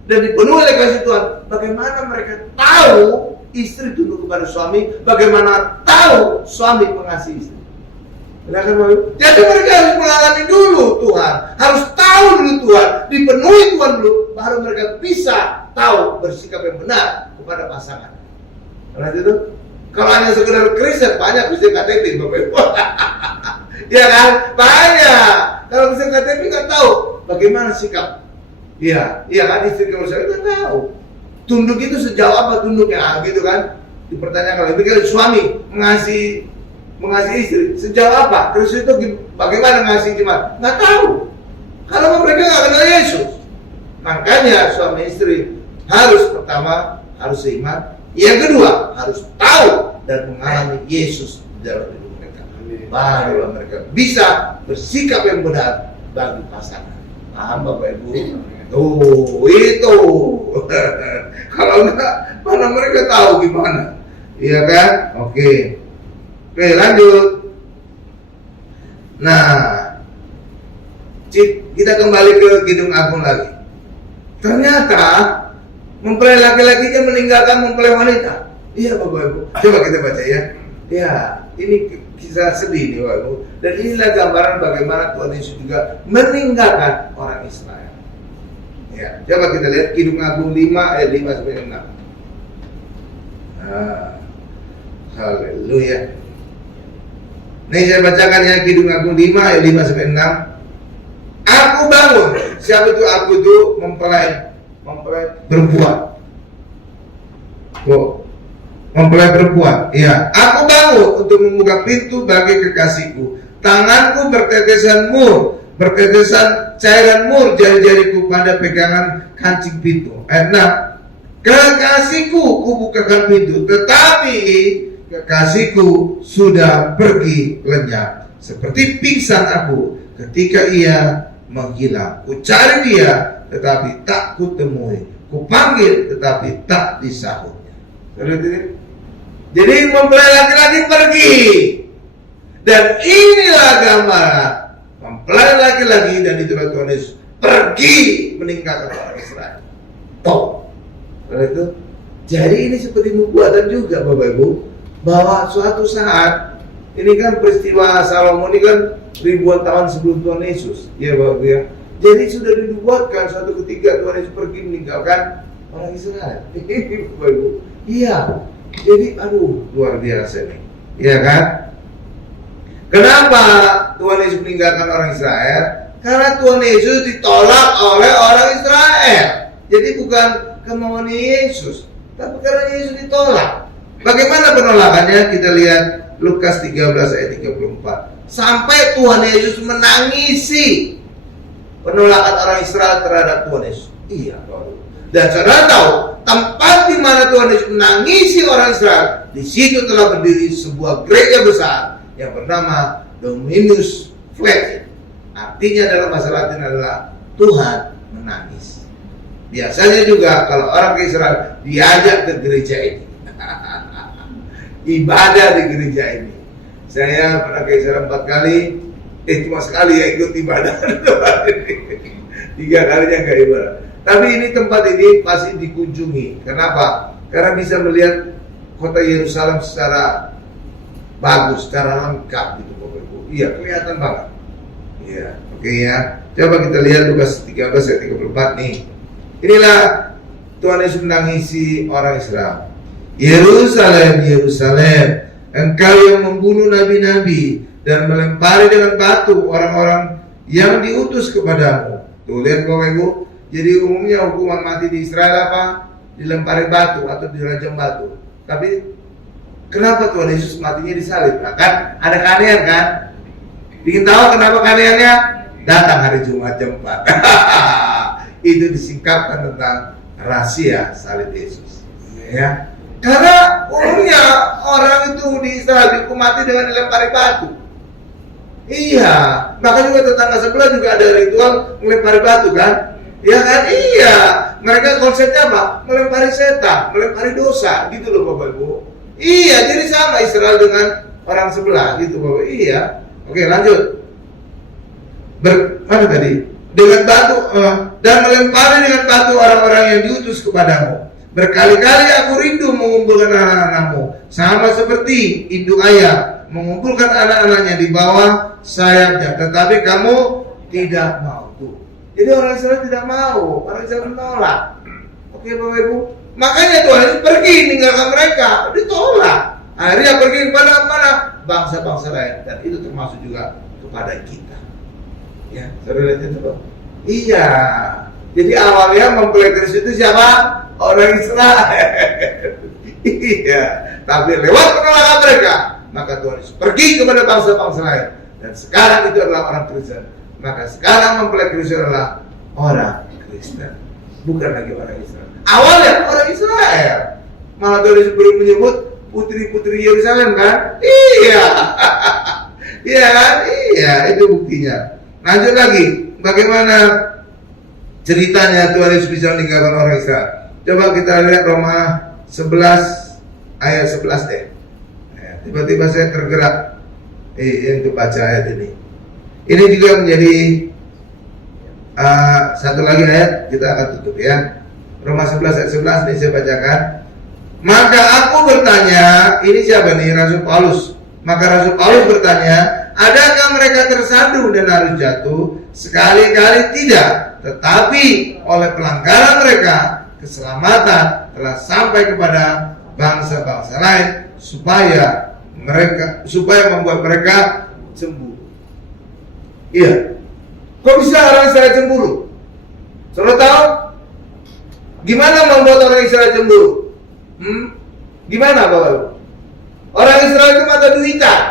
dan dipenuhi oleh kasih Tuhan, bagaimana mereka tahu istri tunduk kepada suami? Bagaimana tahu suami mengasihi istri? Benar kan, Bapak Ibu? Jadi mereka harus mengalami dulu Tuhan, harus tahu dulu Tuhan, dipenuhi Tuhan dulu, baru mereka bisa tahu bersikap yang benar kepada pasangan. Karena itu, kalau hanya sekedar Kristen, banyak Kristen KTP, Bapak Ibu. Ya kan? Banyak. Kalau Kristen KTP nggak tahu bagaimana sikap. Iya kan, istri kalau saya nggak tahu. Tunduk itu sejauh apa tunduknya, gitu kan? Dipertanyakan. Begitu suami mengasihi istri, sejauh apa? Kristus itu bagaimana mengasihi jemaat? Nggak tahu. Kalau mereka nggak kenal Yesus. Makanya suami istri harus pertama harus seiman. Yang kedua harus tahu dan mengalami Yesus dalam hidup mereka. barulah mereka bisa bersikap yang benar bagi pasangan. Paham Bapak Ibu? Tuh, itu. Kalau enggak, mana mereka tahu gimana? Iya kan? Oke, lanjut. Nah, kita kembali ke Kidung Agung lagi. Ternyata mempelai laki-lakinya meninggalkan mempelai wanita. Iya Bapak Ibu. Coba kita baca ya. Ya, ini kisah sedih nih Bapak Ibu. Dan inilah gambaran bagaimana Tuhan Yesus juga meninggalkan orang Israel. Ya, coba kita lihat Kidung Agung 5 ayat 5 sampai 6. Haleluya. Nih saya bacakan ya Kidung Agung 5 ayat 5 sampai 6. Aku bangun. Siapa itu aku itu? Mempelai perempuan. Oh, mempelai perempuan. Iya. Aku bangun untuk membuka pintu bagi kekasihku. Tanganku bertetesan mur, bertetesan cairan mur jari-jariku pada pegangan kancing pintu. Ayat 6. Kekasihku, kubukakan pintu, tetapi kekasihku sudah pergi lenyap. Seperti pingsan aku ketika ia menghilang. Ku cari dia, tetapi tak kutemui. Ku panggil, tetapi tak disahutnya. Jadi mempelai laki-laki pergi. Dan inilah gambaran mempelai laki-laki, dan itulah Tuhan Yesus pergi meninggalkan orang Israel. Itu. Jadi ini seperti nubuatan juga Bapak Ibu, bahwa suatu saat ini kan peristiwa Salomo ini kan ribuan tahun sebelum Tuhan Yesus, ya Bapak Ibu ya. Jadi sudah dinubuatkan suatu ketika Tuhan Yesus pergi meninggalkan orang Israel. Bapak Ibu, iya. Jadi luar biasa nih, ya kan? Kenapa Tuhan Yesus meninggalkan orang Israel? Karena Tuhan Yesus ditolak oleh orang Israel. Jadi bukan kemauan Yesus, tapi karena Yesus ditolak. Bagaimana penolakannya? Kita lihat Lukas 13 ayat 34. Sampai Tuhan Yesus menangisi penolakan orang Israel terhadap Tuhan Yesus. Iya, dan saudara tahu tempat di mana Tuhan Yesus menangisi orang Israel, di situ telah berdiri sebuah gereja besar yang bernama Dominus Flex. Artinya dalam bahasa Latin adalah Tuhan menangis. Biasanya juga kalau orang ke Israel diajak ke gereja ini, ibadah di gereja ini. Saya pernah ke Israel 4 kali, cuma sekali ya ikut ibadah. 3 kalinya nggak ibadah. Tapi ini tempat ini pasti dikunjungi. Kenapa? Karena bisa melihat kota Yerusalem secara bagus, secara lengkap gitu Bapak Ibu. Iya, kelihatan banget. Iya, oke ya. Coba kita lihat Lukas 13 ayat 34 nih. Inilah Tuhan Yesus menangisi orang Israel. Yerusalem, Yerusalem, engkau yang membunuh nabi-nabi dan melempari dengan batu orang-orang yang diutus kepadamu. Tuh lihat Bapak Ibu. Jadi umumnya hukuman mati di Israel apa? Dilempari batu atau dirajam batu. Tapi kenapa Tuhan Yesus matinya disalib? Nah, kan ada keanehan kan? Ingin tahu kenapa keanehannya? Datang hari Jumat jam 4. Itu disingkapkan tentang rahasia salib Yesus. Ya. Karena umumnya orang itu di Israel dihukum mati dengan dilempari batu. Iya, bahkan juga tetangga sebelah juga ada ritual melempari batu kan? Ya kan? Iya, mereka konsepnya apa? Melempari setan, melempari dosa, gitu loh Bapak Ibu. Iya, jadi sama Israel dengan orang sebelah, gitu Bapak. Iya. Oke, lanjut. Mana tadi? Dengan batu dan melempari dengan batu orang-orang yang diutus kepadamu. Berkali-kali aku rindu mengumpulkan anak-anakmu, sama seperti induk ayah mengumpulkan anak-anaknya di bawah sayapnya, tetapi kamu tidak mau. Jadi orang Israel tidak mau, orang Israel menolak. Oke Bapak Ibu, makanya Tuhan Yesus pergi meninggalkan mereka, ditolak. Akhirnya pergi kepada mana? Bangsa-bangsa lain, dan itu termasuk juga kepada kita. Ya, saudara lihat itu. Iya. Jadi awalnya mempelai Kristus itu siapa? Orang Israel. Iya. Tapi lewat penolakan mereka, maka Tuhan Yesus pergi kepada bangsa-bangsa lain. Dan sekarang itu adalah orang Kristen. Maka sekarang mempelai Kristus adalah orang Kristen, bukan lagi orang Israel. Awalnya orang Israel. Malah Tuhan Yesus belum menyebut putri-putri Yerusalem kan? Iya. Iya kan? Iya, itu buktinya. Lanjut lagi, bagaimana ceritanya Tuhan Yesus bisa meninggalkan orang Israel? Coba kita lihat Roma 11 ayat 11 deh. Tiba-tiba saya tergerak untuk baca ayat ini. Ini juga menjadi satu lagi ayat, kita akan tutup ya. Roma 11 ayat 11 ini saya bacakan. Maka aku bertanya, ini siapa nih? Rasul Paulus. Maka Rasul Paulus bertanya, adakah mereka tersandung dan harus jatuh? Sekali-kali tidak, tetapi oleh pelanggaran mereka keselamatan telah sampai kepada bangsa-bangsa lain supaya membuat mereka cemburu. Iya. Kok bisa orang Israel cemburu? Saudara tahu? Gimana membuat orang Israel cemburu? Gimana Bapak? Orang Israel itu mata duitan.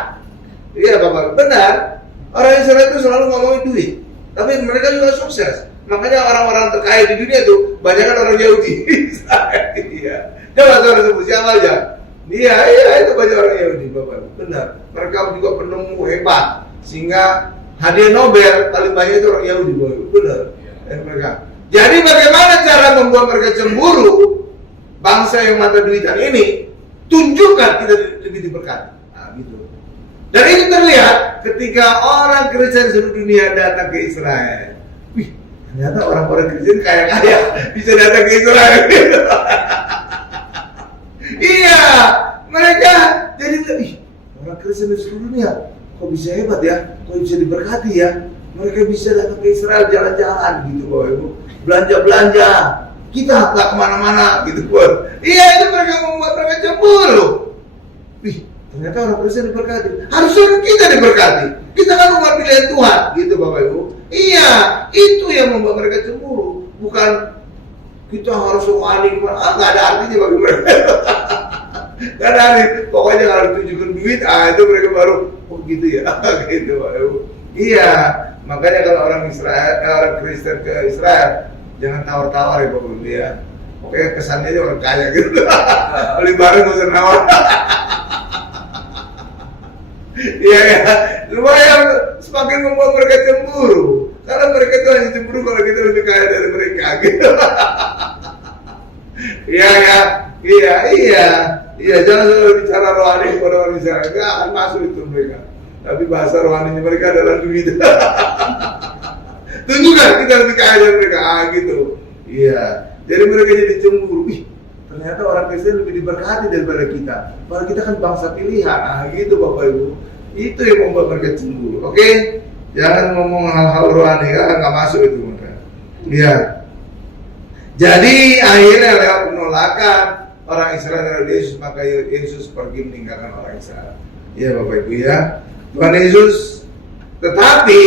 Iya Bapak, benar. Orang Israel itu selalu ngomongin duit. Tapi mereka juga sukses. Makanya orang-orang terkaya di dunia itu banyak kan orang Yahudi. Iya. Coba saudara sebut siapa aja? Iya, itu banyak orang Yahudi Bapak. Benar. Mereka juga penemu hebat. Sehingga hadiah Nobel paling banyak itu orang Yahudi Bapak. Benar. Mereka. Jadi bagaimana cara membuat mereka cemburu? Bangsa yang mata duitan ini, tunjukkan kita lebih diberkati. Nah, gitu. Dan itu terlihat ketika orang Kristen seluruh dunia datang ke Israel. Wih, ternyata orang-orang Kristen kaya-kaya bisa datang ke Israel. Iya, mereka jadi orang Kristen di seluruh dunia kok bisa hebat ya, kok bisa diberkati ya. Mereka bisa datang ke Israel jalan-jalan gitu, Bapak Ibu, belanja-belanja. Kita nggak kemana-mana gitu, Bos. Iya, itu mereka membuat mereka cemburu. Wih, ternyata orang Kristen diberkati. Harusnya kita diberkati. Kita kan umat pilihan Tuhan, gitu Bapak Ibu. Iya, itu yang membuat mereka cemburu. Bukan kita harus wani kemana. Nggak ada artinya bagi mereka. Nggak ada arti. Pokoknya kalau tunjukkan duit, itu mereka baru, oh gitu ya, gitu Bapak Ibu. Iya, makanya kalau orang Kristen ke Israel, jangan tawar-tawar ya Bapak Ibu ya. Oke, kesannya aja orang kaya gitu. Beli barang gak usah nawar. Iya ya, lumayan semakin membuat mereka cemburu. Karena mereka itu hanya cemburu kalau kita lebih kaya dari mereka gitu. Iya, jangan selalu bicara rohani kepada orang Israel. Gak akan masuk itu mereka. Tapi bahasa rohaninya mereka adalah duit. Tunjukkan kita lebih kaya dari mereka, gitu. Iya, jadi mereka jadi cemburu. Wih, ternyata orang Kristen lebih diberkati daripada kita. Padahal kita kan bangsa pilihan, gitu Bapak Ibu. Itu yang membuat mereka cemburu. Oke, jangan ngomong hal-hal rohani, nggak masuk itu mereka. Iya. Jadi akhirnya lewat penolakan orang Israel terhadap Yesus, maka Yesus pergi meninggalkan orang Israel. Iya Bapak Ibu ya. Tuhan Yesus, tetapi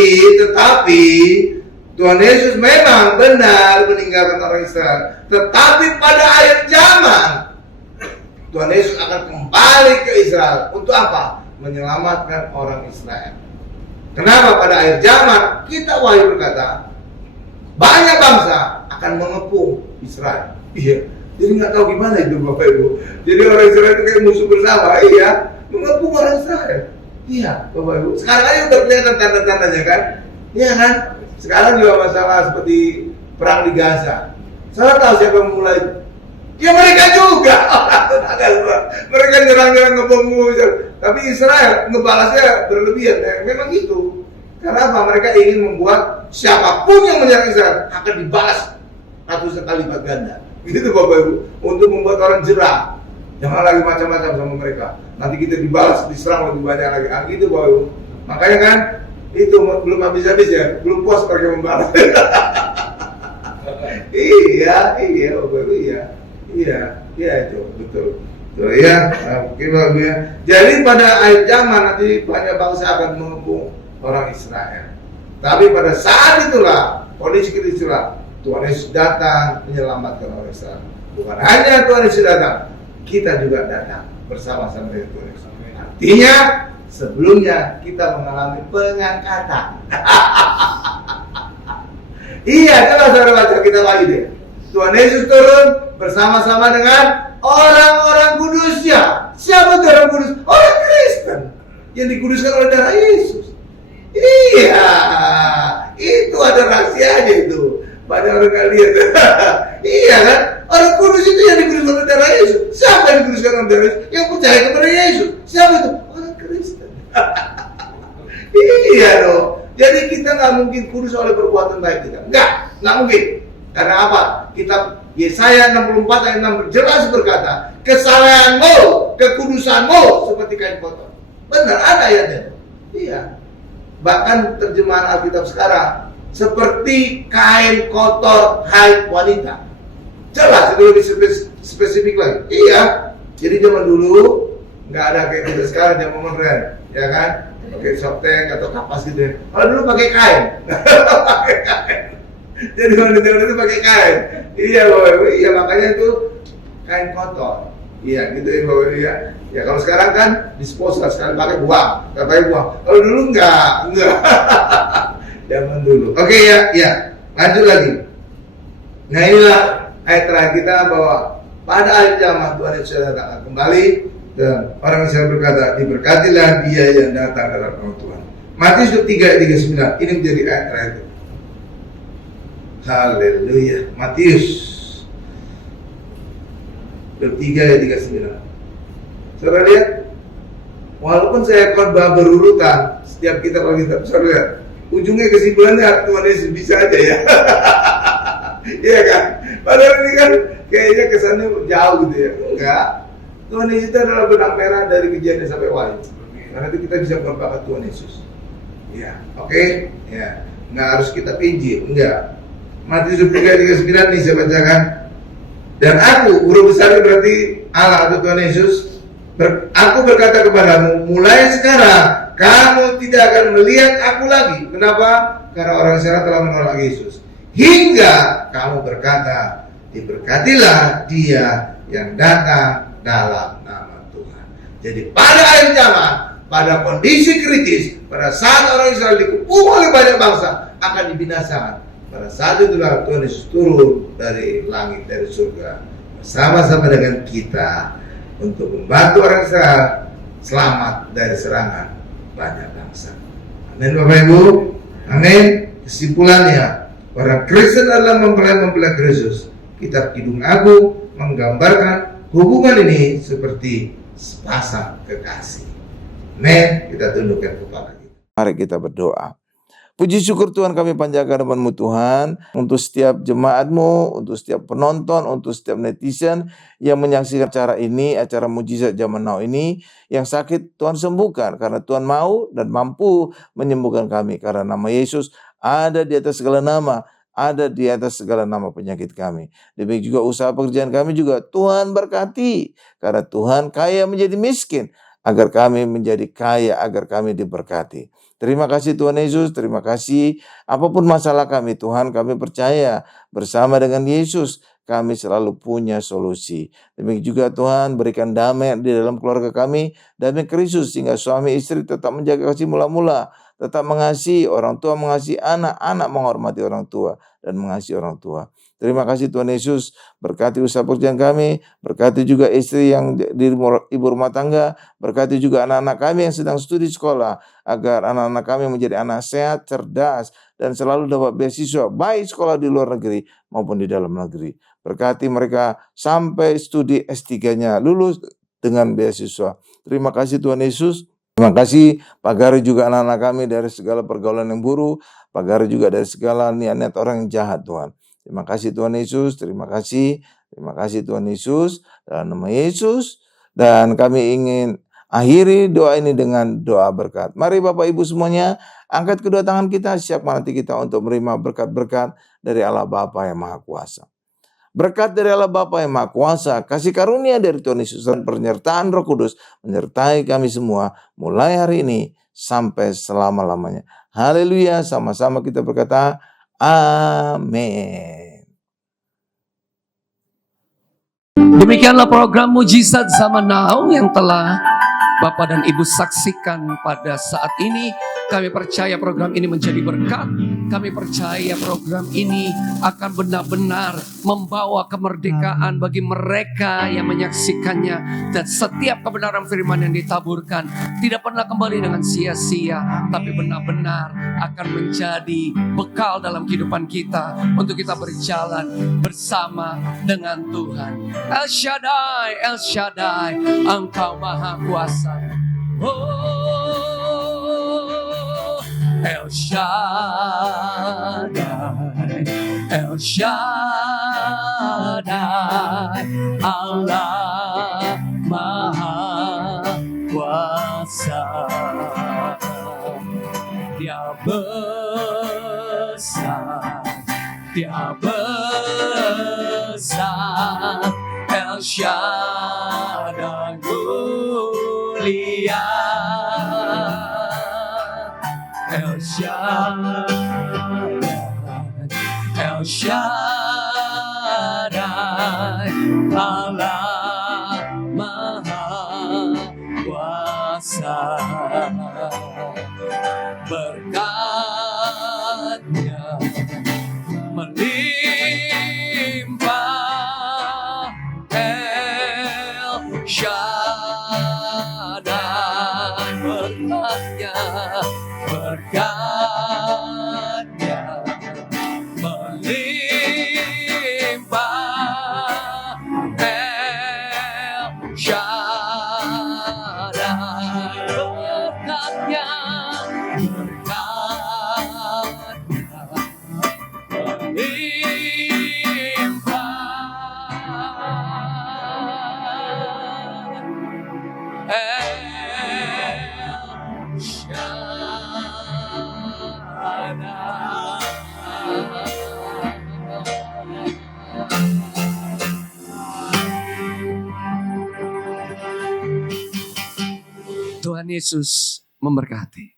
Tuhan Yesus memang benar meninggalkan orang Israel. Tetapi pada akhir zaman Tuhan Yesus akan kembali ke Israel. Untuk apa? Menyelamatkan orang Israel. Kenapa pada akhir zaman? Kita Wahyu berkata, banyak bangsa akan mengepung Israel. Iya. Jadi nggak tahu gimana itu Bapak Ibu. Jadi orang Israel itu kayak musuh bersama. Iya. Mengepung orang Israel. Iya Bapak Ibu. Sekarang aja udah kelihatan tanda-tandanya kan? Iya kan? Sekarang juga masalah seperti perang di Gaza. Saya tahu siapa yang mulai. Ya mereka juga. Mereka nyerang-nyerang ngebom. Tapi Israel ngebalasnya berlebihan. Memang gitu. Karena apa? Mereka ingin membuat siapapun yang menyerang Israel akan dibalas ratusan kali lipat ganda. Gitu Bapak Ibu. Untuk membuat orang jerah. Jangan lagi macam-macam sama mereka. Nanti kita dibalas, diserang lebih banyak lagi. Gitu Bapak Ibu. Makanya kan itu belum habis-habis ya, belum puas mereka membalas. Iya Bapak Ibu, iya itu betul. So, ya, oke Bapak Ibu ya. Jadi pada akhir zaman nanti banyak bangsa akan mengepung orang Israel. Tapi pada saat itulah, kondisi itulah Tuhan Yesus datang menyelamatkan orang Israel. Bukan hanya Tuhan Yesus datang, kita juga datang bersama-sama dengan Tuhan Yesus. Artinya sebelumnya kita mengalami pengangkatan. Iya, coba saudara baca kita lagi deh. Tuhan Yesus turun bersama-sama dengan orang-orang kudusnya. Siapa itu orang kudus? Orang Kristen. yang dikuduskan oleh darah Yesus. Iya, itu ada rahasianya itu. Banyak orang gak lihat. Iya kan? Orang kudus itu yang dikuduskan oleh darah Yesus. Siapa yang dikuduskan oleh darah Yesus? Yang percaya kepada Yesus. Siapa itu? Orang Kristen. Iya dong. Jadi kita nggak mungkin kudus oleh perbuatan baik kita. Nggak mungkin. Karena apa? Kitab Yesaya 64 ayat 6 jelas berkata, kesalehanmu, kekudusanmu seperti kain kotor. Benar, ada ayatnya. Iya. Bahkan terjemahan Alkitab sekarang, seperti kain kotor haid wanita. Jelas, itu lebih spesifik lagi. Iya. Jadi zaman dulu nggak ada kayak kita sekarang, zaman modern, ya kan? Pakai softtek atau kapas gitu ya. Kalau dulu pakai kain. Pakai kain. Jadi wanita itu pakai kain. Iya Bapak Ibu, iya makanya itu kain kotor. Iya gitu ya Bapak Ibu ya. Ya kalau sekarang kan disposal, sekarang pakai buang, Kalau dulu enggak. Zaman dulu. Oke ya. Lanjut lagi. Nah inilah ayat terakhir kita bahwa pada akhir zaman Tuhan Yesus datang kembali dan orang Israel berkata, diberkatilah dia yang datang dalam nama Tuhan. Matius 3 ayat 39. Ini menjadi ayat terakhir. Haleluya. Matius 3 ayat 39. Saudara lihat, walaupun saya khotbah berurutan setiap kita kalau kita saudara lihat, ujungnya kesimpulannya Tuhan Yesus bisa aja ya. Iya kan? Padahal ini kan kayaknya kesannya jauh gitu ya. Enggak. Tuhan Yesus itu adalah benang merah dari Kejadian sampai Wahyu. Karena itu kita bisa berbakat Tuhan Yesus. Ya, oke? Ya, nggak harus kita pinjil, enggak. Matius 3 ayat 39 nih saya bacakan. Dan aku, huruf besar berarti Allah atau Tuhan Yesus, aku berkata kepadamu, mulai sekarang kamu tidak akan melihat aku lagi. Kenapa? Karena orang Israel telah menolak Yesus. Hingga kamu berkata, diberkatilah dia yang datang dalam nama Tuhan. Jadi pada akhir zaman, pada kondisi kritis, pada saat orang Israel dikepung oleh banyak bangsa, akan dibinasakan. Pada saat itulah Tuhan Yesus turun dari langit, dari surga, bersama-sama dengan kita untuk membantu orang Israel selamat dari serangan banyak bangsa. Amin Bapak Ibu. Amin. Kesimpulannya, orang Kristen adalah mempelai Kristus. Kitab Kidung Agung menggambarkan hubungan ini seperti sepasang kekasih. Amin. Kita tundukkan kepala kita. Mari kita berdoa. Puji syukur Tuhan kami panjatkan nama Tuhan untuk setiap jemaat-Mu, untuk setiap penonton, untuk setiap netizen yang menyaksikan acara ini, acara mujizat zaman now ini. Yang sakit Tuhan sembuhkan karena Tuhan mau dan mampu menyembuhkan kami. Karena nama Yesus ada di atas segala nama, ada di atas segala nama penyakit kami. Demikian juga usaha pekerjaan kami juga Tuhan berkati. Karena Tuhan kaya menjadi miskin, agar kami menjadi kaya, agar kami diberkati. Terima kasih Tuhan Yesus, terima kasih. Apapun masalah kami Tuhan, kami percaya bersama dengan Yesus kami selalu punya solusi. Demikian juga Tuhan berikan damai di dalam keluarga kami, damai Kristus sehingga suami istri tetap menjaga kasih mula-mula, tetap mengasihi orang tua, mengasihi anak, anak menghormati orang tua dan mengasihi orang tua. Terima kasih Tuhan Yesus, berkati usaha pekerjaan kami, berkati juga istri yang di ibu rumah tangga, berkati juga anak-anak kami yang sedang studi sekolah, agar anak-anak kami menjadi anak sehat, cerdas, dan selalu dapat beasiswa, baik sekolah di luar negeri maupun di dalam negeri. Berkati mereka sampai studi S3-nya lulus dengan beasiswa. Terima kasih Tuhan Yesus. Terima kasih Pak Gari juga anak-anak kami dari segala pergaulan yang buruk, Pak Gari juga dari segala niat-niat orang yang jahat Tuhan. Terima kasih Tuhan Yesus, terima kasih Tuhan Yesus, dalam nama Yesus. Dan kami ingin akhiri doa ini dengan doa berkat. Mari Bapak Ibu semuanya, angkat kedua tangan kita, siap menanti kita untuk menerima berkat-berkat dari Allah Bapa yang Maha Kuasa. Berkat dari Allah Bapa yang Maha Kuasa, kasih karunia dari Tuhan Yesus, dan penyertaan Roh Kudus menyertai kami semua, mulai hari ini sampai selama-lamanya. Haleluya, sama-sama kita berkata, amin. Demikianlah program Mujizat Zaman Now yang telah Bapak dan Ibu saksikan pada saat ini. Kami percaya program ini menjadi berkat. Kami percaya program ini akan benar-benar membawa kemerdekaan bagi mereka yang menyaksikannya. Dan setiap kebenaran firman yang ditaburkan tidak pernah kembali dengan sia-sia, tapi benar-benar akan menjadi bekal dalam kehidupan kita untuk kita berjalan bersama dengan Tuhan. El Shaddai, El Shaddai, Engkau Maha Kuasa. Oh, El Shaddai, El Shaddai, Allah Maha Kuasa. Dia besar, Dia besar, El Shaddai mulia, El Shaddai, El Shaddai, Allah Maha Kuasa. Berkat-Nya melimpah, El Shaddai. Berkat-Nya, berkat-Nya melimpah, El Shaddai. Berkat-Nya, Tuhan Yesus memberkati.